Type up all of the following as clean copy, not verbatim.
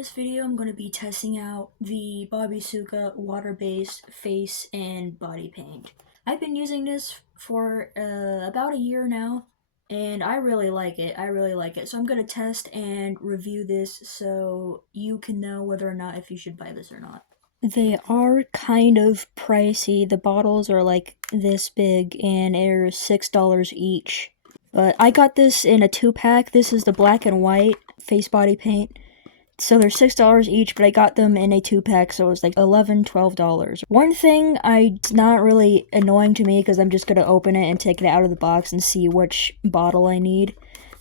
this video, I'm going to be testing out the BOBISUKA water-based face and body paint. I've been using this for about a year now, and I really like it. So I'm going to test and review this so you can know whether or not if you should buy this or not. They are kind of pricey. The bottles are like this big, and they're $6 each. But I got this in a 2-pack. This is the black and white face body paint. So they're $6 each, but I got them in a 2-pack, so it was like $11, $12. One thing it's not really annoying to me because I'm just gonna open it and take it out of the box and see which bottle I need.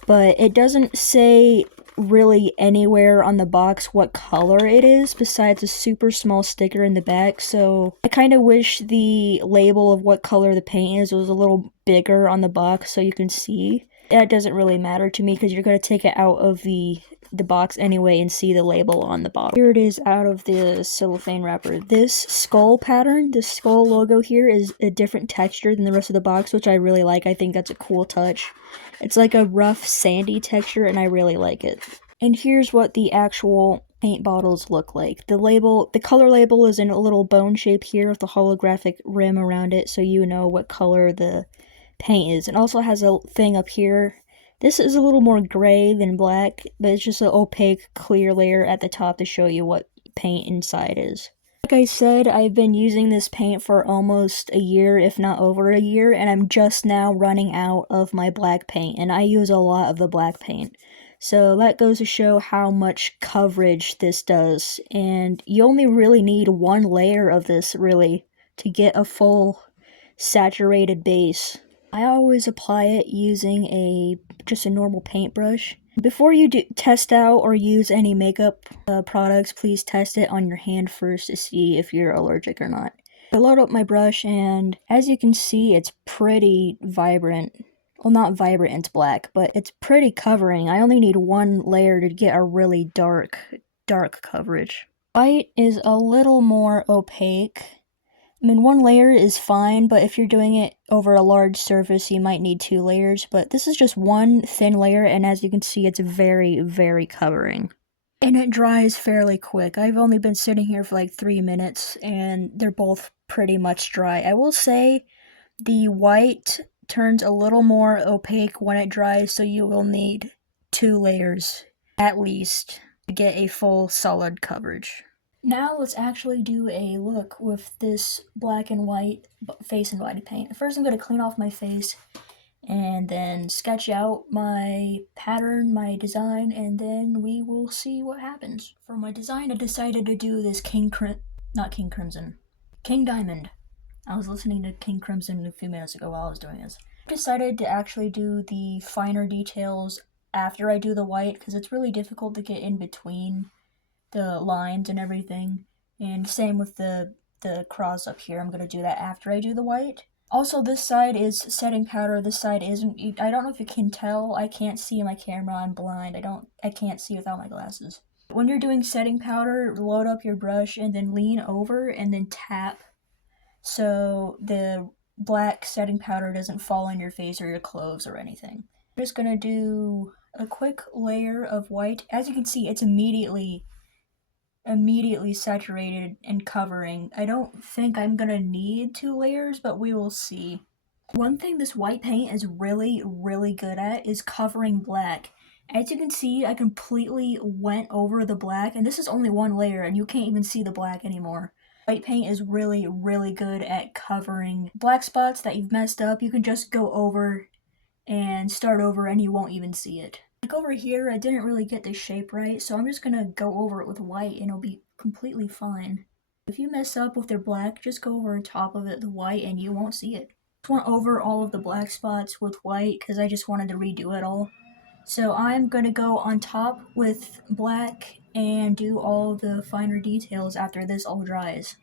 But it doesn't say really anywhere on the box what color it is besides a super small sticker in the back, so I kind of wish the label of what color the paint is was a little bigger on the box so you can see. That doesn't really matter to me because you're going to take it out of the box anyway and see the label on the bottle. Here it is out of the cellophane wrapper. This skull pattern, the skull logo here is a different texture than the rest of the box, which I really like. I think that's a cool touch. It's like a rough sandy texture and I really like it. And here's what the actual paint bottles look like. The color label is in a little bone shape here with a holographic rim around it so you know what color the paint is. It also has a thing up here. This is a little more gray than black, but it's just an opaque clear layer at the top to show you what paint inside is. Like I said, I've been using this paint for almost a year, if not over a year, and I'm just now running out of my black paint, and I use a lot of the black paint. So that goes to show how much coverage this does, and you only really need one layer of this, really, to get a full saturated base. I always apply it using just a normal paintbrush. Before you test out or use any makeup products, please test it on your hand first to see if you're allergic or not. I load up my brush and as you can see, it's pretty vibrant. Well, not vibrant, it's black, but it's pretty covering. I only need one layer to get a really dark coverage. White is a little more opaque. I mean, one layer is fine, but if you're doing it over a large surface, you might need 2 layers, but this is just one thin layer, and as you can see, it's very, very covering. And it dries fairly quick. I've only been sitting here for like 3 minutes, and they're both pretty much dry. I will say the white turns a little more opaque when it dries, so you will need 2 layers, at least, to get a full solid coverage. Now let's actually do a look with this black and white face and body paint. First I'm going to clean off my face and then sketch out my pattern, my design, and then we will see what happens. For my design I decided to do this King Diamond. I was listening to King Crimson a few minutes ago while I was doing this. I decided to actually do the finer details after I do the white because it's really difficult to get in between the lines and everything, and same with the cross up here. I'm going to do that after I do the white. Also, this side is setting powder, this side isn't. I don't know if you can tell, I can't see my camera, I'm blind, I can't see without my glasses. When you're doing setting powder, load up your brush and then lean over and then tap so the black setting powder doesn't fall on your face or your clothes or anything. I'm just going to do a quick layer of white. As you can see, it's immediately saturated and covering. I don't think I'm gonna need 2 layers, but we will see. One thing this white paint is really, really good at is covering black. As you can see, I completely went over the black, and this is only 1 layer, and you can't even see the black anymore. White paint is really, really good at covering black spots that you've messed up. You can just go over and start over and you won't even see it. Like over here, I didn't really get the shape right, so I'm just gonna go over it with white and it'll be completely fine. If you mess up with your black, just go over top of it, the white, and you won't see it. I just went over all of the black spots with white because I just wanted to redo it all. So I'm gonna go on top with black and do all the finer details after this all dries.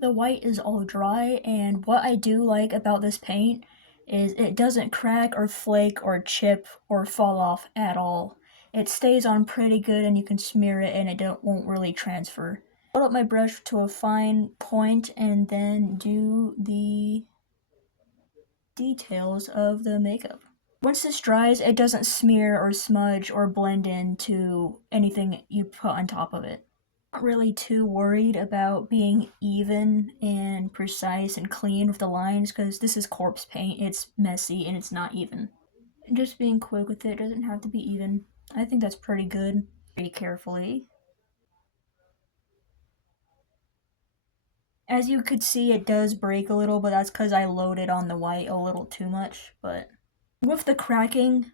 The white is all dry, and what I do like about this paint is it doesn't crack or flake or chip or fall off at all. It stays on pretty good and you can smear it and it won't really transfer. Load up my brush to a fine point and then do the details of the makeup. Once this dries, it doesn't smear or smudge or blend into anything you put on top of it. I'm not really too worried about being even and precise and clean with the lines because this is corpse paint. It's messy and it's not even. Just being quick with it doesn't have to be even. I think that's pretty good. Pretty carefully. As you could see, it does break a little, but that's because I loaded on the white a little too much. But with the cracking,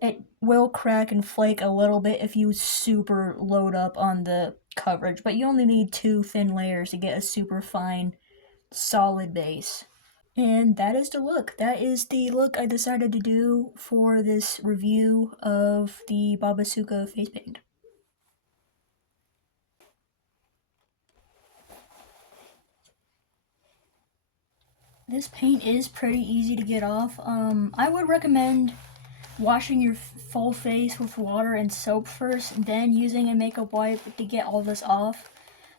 it will crack and flake a little bit if you super load up on the coverage, but you only need 2 thin layers to get a super fine, solid base. And that is the look. That is the look I decided to do for this review of the BOBISUKA face paint. This paint is pretty easy to get off. I would recommend washing your full face with water and soap first, then using a makeup wipe to get all this off.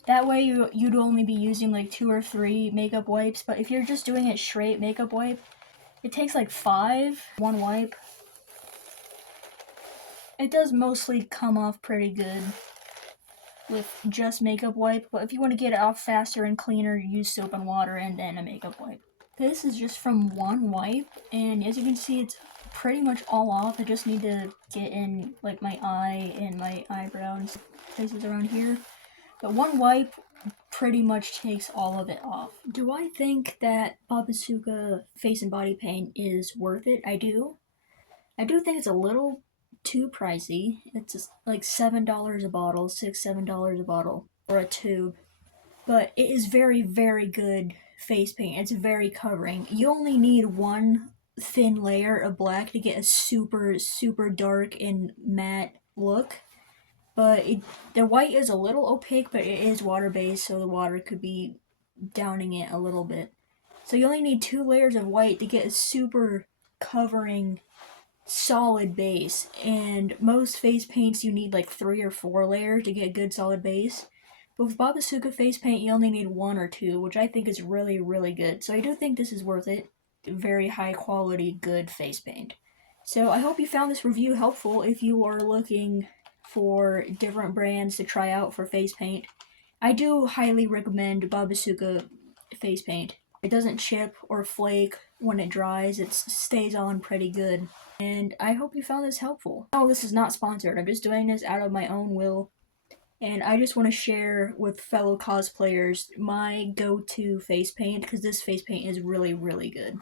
That way you'd only be using like 2 or 3 makeup wipes, but if you're just doing it straight makeup wipe, it takes like 5, one wipe. It does mostly come off pretty good with just makeup wipe, but if you want to get it off faster and cleaner, use soap and water and then a makeup wipe. This is just from one wipe, and as you can see, it's pretty much all off. I just need to get in like my eye and my eyebrow and places around here. But one wipe pretty much takes all of it off. Do I think that BOBISUKA face and body paint is worth it? I do. I do think it's a little too pricey. It's just like $7 a bottle, $6, $7 a bottle, or a tube. But it is very, very good face paint. It's very covering. You only need one thin layer of black to get a super, super dark and matte look. But the white is a little opaque, but it is water-based, so the water could be downing it a little bit. So you only need 2 layers of white to get a super covering solid base, and most face paints you need like 3 or 4 layers to get a good solid base. But with BOBISUKA face paint, you only need 1 or 2, which I think is really, really good. So I do think this is worth it. Very high quality, good face paint. So I hope you found this review helpful if you are looking for different brands to try out for face paint. I do highly recommend BOBISUKA face paint. It doesn't chip or flake when it dries, it stays on pretty good. And I hope you found this helpful. No, this is not sponsored. I'm just doing this out of my own will. And I just want to share with fellow cosplayers my go-to face paint because this face paint is really, really good.